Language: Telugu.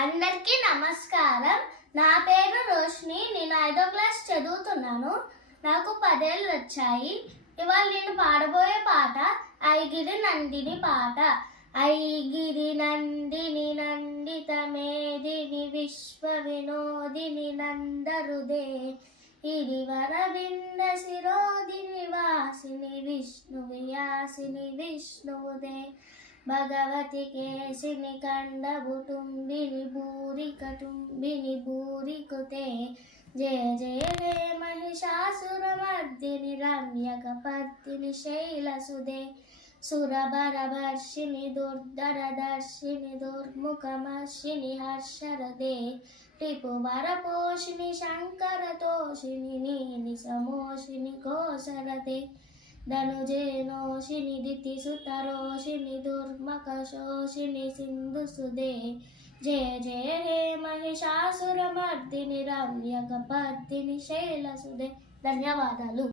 అందరికీ నమస్కారం. నా పేరు రోష్ని. నేను 5వ క్లాస్ చదువుతున్నాను. నాకు 10 ఏళ్ళు వచ్చాయి. ఇవాళ నేను పాడబోయే పాట ఐగిరి నందిని పాట. ఐగిరి నందిని నందిత మేదిని విశ్వ వినోదిని నందరుదే ఇరివర వింద శిరోదిని వాసిని విష్ణు వ్యాసిని విష్ణుదే భగవతి కేసిని కండబుటుంబిని భూరికటుంబిని భూరికుతే జయ జయ హే మహిషాసురమర్దిని రమ్యకపర్దిని శైలసుదే సురభరవర్షిణి దుర్ధరదర్శిని దుర్ముఖమర్షిణి హర్షరదే రిపువరపోషిణి శంకరతోషిణి నీని సమోషిణి కోసరదే ధనుజేనోషిని దితిసుతరోషిని దుర్మకశోషిని సింధుసుదే జయ జయ హే మహిషాసురమర్దిని రమ్యకపర్దిని శైలసుదే. ధన్యవాదాలు.